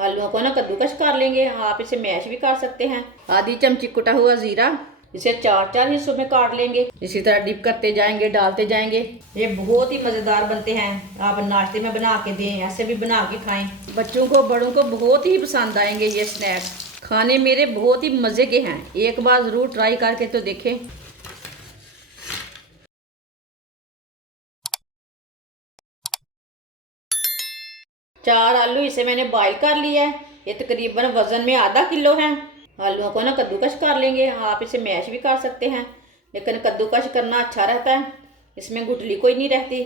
आलूओं को ना कद्दूकस कर लेंगे। आप इसे मैश भी कर सकते हैं। आधी चमची कुटा हुआ जीरा, इसे 4-4 हिस्सों में काट लेंगे। इसी तरह डिप करते जाएंगे, डालते जाएंगे। ये बहुत ही मज़ेदार बनते हैं। आप नाश्ते में बना के दें, ऐसे भी बना के खाएं। बच्चों को बड़ों को बहुत ही पसंद आएंगे ये स्नैक। खाने मेरे बहुत ही मज़े के हैं। एक बार ज़रूर ट्राई करके तो देखें। 4 आलू इसे मैंने बॉईल कर लिया है। ये तकरीबन वज़न में आधा किलो है। आलूओं को ना कद्दूकस कर लेंगे। आप इसे मैश भी कर सकते हैं, लेकिन कद्दूकस करना अच्छा रहता है, इसमें गुठली कोई नहीं रहती।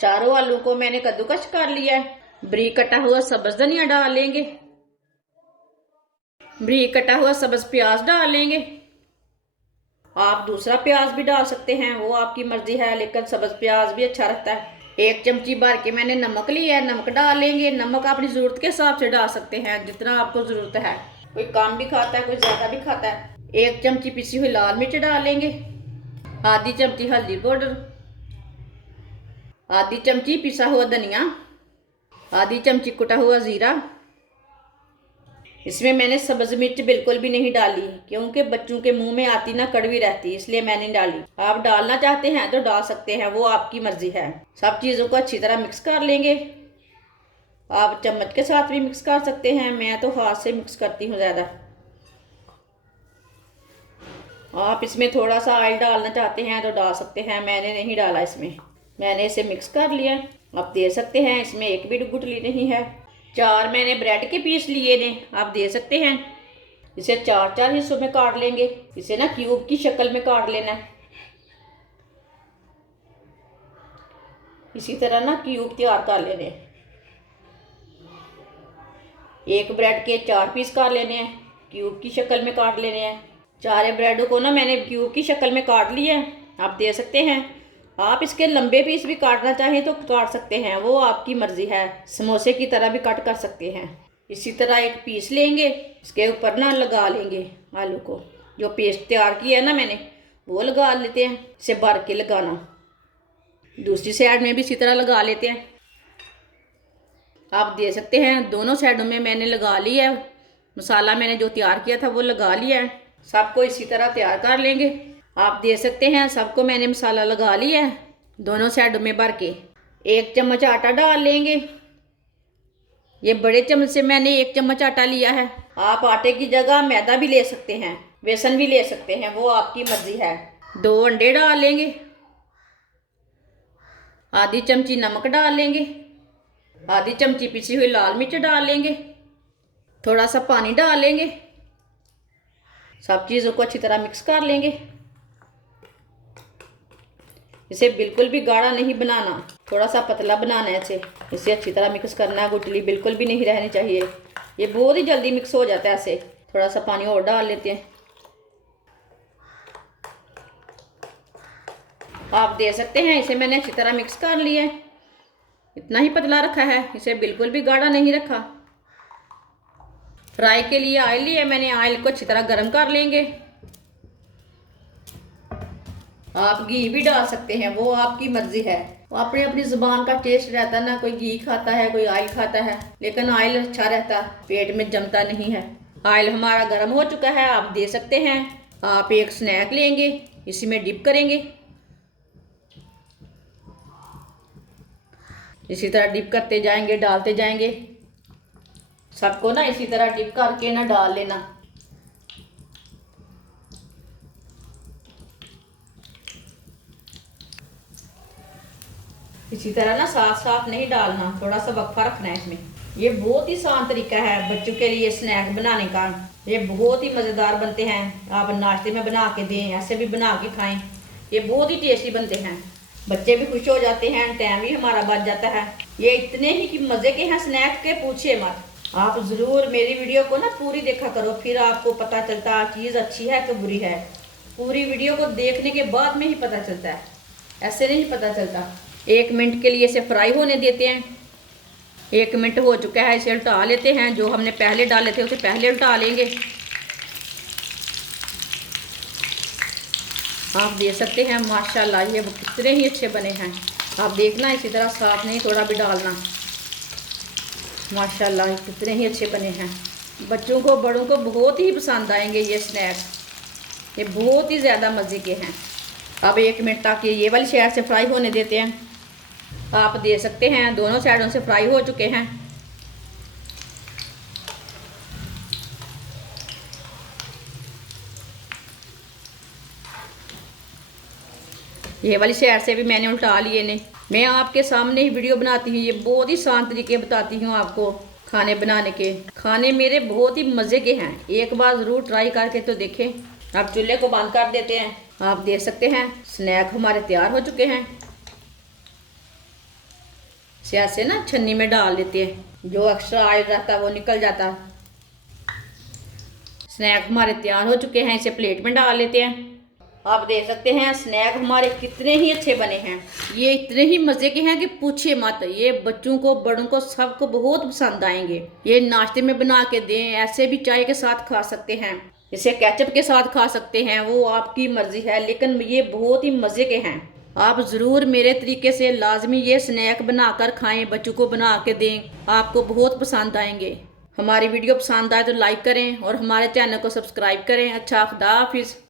चारों आलू को मैंने कद्दूकस कर लिया है। बारीक कटा हुआ सब्ज धनिया डाल लेंगे। बारीक कटा हुआ सब्ज प्याज डाल लेंगे। आप दूसरा प्याज भी डाल सकते हैं, वो आपकी मर्जी है, लेकिन सब्ज प्याज भी अच्छा रहता है। 1 चमची भर के मैंने नमक लिया है, नमक डाल लेंगे। नमक अपनी ज़रूरत के हिसाब से डाल सकते हैं, जितना आपको ज़रूरत है। कोई कम भी खाता है, कोई ज़्यादा भी खाता है। 1 चमची पिसी हुई लाल मिर्च डाल लेंगे। आधी चमची हल्दी पाउडर, आधी चमची पिसा हुआ धनिया, आधी चमची कुटा हुआ ज़ीरा। इसमें मैंने सब्ज़ मिर्च बिल्कुल भी नहीं डाली, क्योंकि बच्चों के मुंह में आती ना कड़वी रहती, इसलिए मैंने डाली। आप डालना चाहते हैं तो डाल सकते हैं, वो आपकी मर्जी है। सब चीज़ों को अच्छी तरह मिक्स कर लेंगे। आप चम्मच के साथ भी मिक्स कर सकते हैं, मैं तो हाथ से मिक्स करती हूँ ज़्यादा। आप इसमें थोड़ा सा ऑयल डालना चाहते हैं तो डाल सकते हैं, मैंने नहीं डाला इसमें। मैंने इसे मिक्स कर लिया। आप दे सकते हैं, इसमें एक भी गुठली नहीं है। 4 मैंने ब्रेड के पीस लिए ने, आप दे सकते हैं। इसे 4-4 हिस्सों में काट लेंगे। इसे ना क्यूब की शक्ल में काट लेना है। इसी तरह ना क्यूब तैयार कर लेने। एक ब्रेड के 4 पीस काट लेने हैं, क्यूब की शक्ल में काट लेने हैं। 4 ब्रेड को ना मैंने क्यूब की शक्ल में काट लिया है, आप दे सकते हैं। आप इसके लंबे पीस भी काटना चाहें तो काट सकते हैं, वो आपकी मर्जी है। समोसे की तरह भी कट कर सकते हैं। इसी तरह एक पीस लेंगे, इसके ऊपर ना लगा लेंगे आलू को। जो पेस्ट तैयार किया है ना मैंने, वो लगा लेते हैं। इसे भर के लगाना। दूसरी साइड में भी इसी तरह लगा लेते हैं। आप दे सकते हैं। दोनों साइडों में मैंने लगा लिया है। मसाला मैंने जो तैयार किया था वो लगा लिया है। सबको इसी तरह तैयार कर लेंगे। आप दे सकते हैं। सबको मैंने मसाला लगा लिया है, दोनों साइडों में भर के। 1 चम्मच आटा डाल लेंगे। ये बड़े चम्मच से मैंने 1 चम्मच आटा लिया है। आप आटे की जगह मैदा भी ले सकते हैं, बेसन भी ले सकते हैं, वो आपकी मर्जी है। 2 अंडे डाल लेंगे। आधी चमची नमक डाल लेंगे। आधी चमची पिसी हुई लाल मिर्च डाल लेंगे। थोड़ा सा पानी डाल लेंगे। सब चीज़ों को अच्छी तरह मिक्स कर लेंगे। इसे बिल्कुल भी गाढ़ा नहीं बनाना, थोड़ा सा पतला बनाना है इसे अच्छी तरह मिक्स करना है। गुठली बिल्कुल भी नहीं रहनी चाहिए। ये बहुत ही जल्दी मिक्स हो जाता है ऐसे। थोड़ा सा पानी और डाल लेते हैं। आप दे सकते हैं। इसे मैंने अच्छी तरह मिक्स कर लिया है। इतना ही पतला रखा है, इसे बिल्कुल भी गाढ़ा नहीं रखा। फ्राई के लिए ऑयल लिया मैंने, ऑयल को अच्छी तरह गर्म कर लेंगे। आप घी भी डाल सकते हैं, वो आपकी मर्जी है। अपनी अपनी जुबान का टेस्ट रहता है ना, कोई घी खाता है, कोई ऑयल खाता है, लेकिन ऑयल अच्छा रहता, पेट में जमता नहीं है। ऑयल हमारा गर्म हो चुका है, आप दे सकते हैं। आप एक स्नैक लेंगे, इसी में डिप करेंगे। इसी तरह डिप करते जाएंगे, डालते जाएंगे। सबको ना इसी तरह डिप करके ना डाल लेना। इसी तरह ना साथ साथ नहीं डालना, थोड़ा सा वक्फा रखना है इसमें। ये बहुत ही आसान तरीका है बच्चों के लिए स्नैक बनाने का। ये बहुत ही मज़ेदार बनते हैं। आप नाश्ते में बना के दें, ऐसे भी बना के खाएं। ये बहुत ही टेस्टी बनते हैं। बच्चे भी खुश हो जाते हैं, टाइम भी हमारा बच जाता है। ये इतने ही कि मज़े के हैं स्नैक के, पूछिए मत। आप ज़रूर मेरी वीडियो को ना पूरी देखा करो, फिर आपको पता चलता चीज़ अच्छी है कि बुरी है। पूरी वीडियो को देखने के बाद में ही पता चलता है, ऐसे नहीं पता चलता। 1 मिनट के लिए इसे फ्राई होने देते हैं। 1 मिनट हो चुका है, इसे उल्टा लेते हैं। जो हमने पहले डाले थे उसे पहले उल्टा लेंगे। आप देख सकते हैं माशाल्लाह ये कितने ही अच्छे बने हैं। आप देखना, इसी तरह साथ नहीं थोड़ा भी डालना। माशाल्लाह कितने ही अच्छे बने हैं। बच्चों को बड़ों को बहुत ही पसंद आएंगे ये स्नैक, ये बहुत ही ज़्यादा मज़े के हैं। अब 1 मिनट तक ये वाली साइड से फ्राई होने देते हैं। आप देख सकते हैं दोनों साइडों से फ्राई हो चुके हैं। ये वाली साइड से भी मैंने उल्टा लिए ने। मैं आपके सामने ही वीडियो बनाती हूँ, ये बहुत ही आसान तरीके बताती हूँ आपको खाने बनाने के। खाने मेरे बहुत ही मज़े के हैं, एक बार ज़रूर ट्राई करके तो देखें। अब चूल्हे को बंद कर देते हैं। आप देख सकते हैं स्नैक हमारे तैयार हो चुके हैं। इसे ऐसे ना छन्नी में डाल देते हैं, जो एक्स्ट्रा ऑयल रहता है वो निकल जाता। स्नैक हमारे तैयार हो चुके हैं, इसे प्लेट में डाल लेते हैं। आप देख सकते हैं स्नैक हमारे कितने ही अच्छे बने हैं। ये इतने ही मज़े के हैं कि पूछिए मत। ये बच्चों को बड़ों को सबको बहुत पसंद आएंगे। ये नाश्ते में बना के दें, ऐसे भी चाय के साथ खा सकते हैं, इसे केचप के साथ खा सकते हैं, वो आपकी मर्जी है, लेकिन ये बहुत ही मज़े के हैं। आप ज़रूर मेरे तरीके से लाजमी ये स्नैक बनाकर खाएं, बच्चों को बना के दें, आपको बहुत पसंद आएंगे। हमारी वीडियो पसंद आए तो लाइक करें और हमारे चैनल को सब्सक्राइब करें। अच्छा, खुदा हाफिज़।